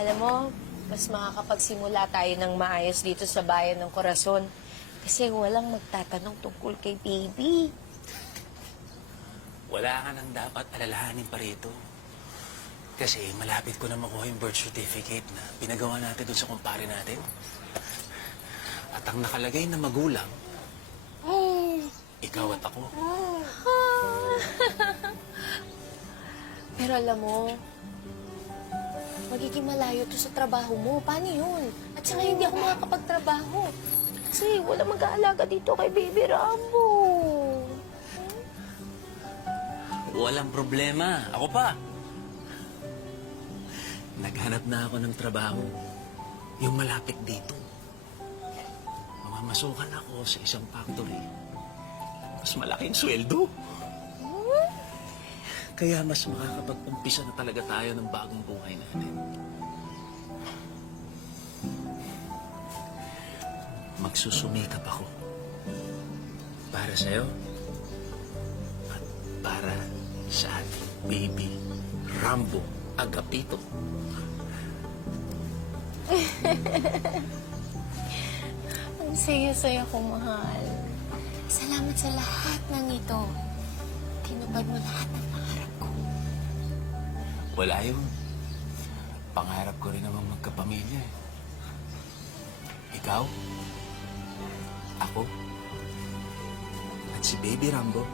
Alam mo, mas makakapagsimula tayo ng maayos dito sa bayan ng Corazon. Kasi walang magtatanong tungkol kay baby. Wala ka nang dapat alalahanin pa rito. Kasi malapit ko na makuha yung birth certificate na pinagawa natin doon sa kumpare natin. At ang nakalagay na magulang, ikaw at ako. Pero alam mo, magiging malayo to sa trabaho mo. Paano yun? At saka hindi ako makakapagtrabaho. Kasi wala mag-aalaga dito kay Baby Rambo. Walang problema. Ako pa. Naghanap na ako ng trabaho. Yung malapit dito. Mamamasukan ako sa isang factory. Mas malaking sweldo. Kaya mas makakapag-umpisa na talaga tayo ng bagong buhay natin. Magsusumikap ako. Para sa'yo. At para sa ating baby Rambo Agapito. Ang saya-saya ko, mahal. Salamat sa lahat ng ito. Tinupad mo lahat ng pangarap ko. Wala yun. Pangarap ko rin namang magkapamilya. Ikaw, ako, at si Baby Rambo.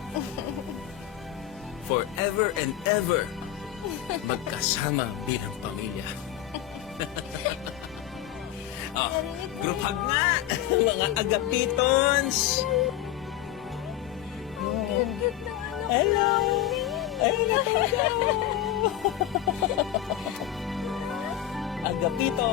Forever and ever, magkasama bilang pamilya. Oh, group hug nga, mga agapitons! Cute na anak. Hello! Ay, natawag Agapito!